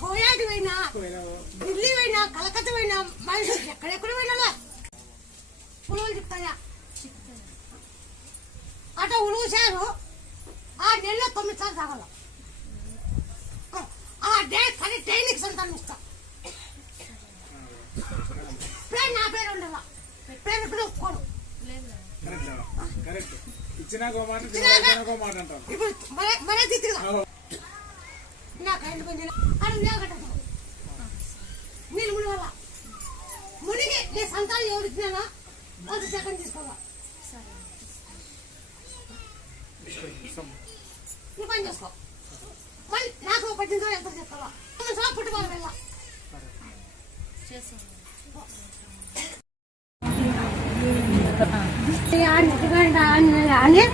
కోయాటి పోయినా, ఢిల్లీ పోయినా, కలకత్తా పోయినా, మైసూర్ ఎక్కడెక్కడ పోయినా పులుగులు చెప్తాయా అట ఉలుగుశారు. ఆ నెలలో 9 సార్లు తాగాల. ఆ డే కానీ ట్రైనింగ్ సంతానం ఇస్తా. ప్లేన్ నా పేరు ఉండాల. ప్లేన్ ఇప్పుడు ఒప్పుకోడు. ఇప్పుడు మరే తిట్టుగా నాకు ఎండు కొంచెం అది కట్టదు. నేను ముని వల్ల మునిగి నీ సంతానం ఎవరు ఇచ్చినా 1 సెకండ్ తీసుకోవాలా. నువ్వు పని చేసుకో. మళ్ళీ నాకు 18 రోజులు ఎంత చెప్తావా? పుట్టుకోవాలి వెళ్ళా అని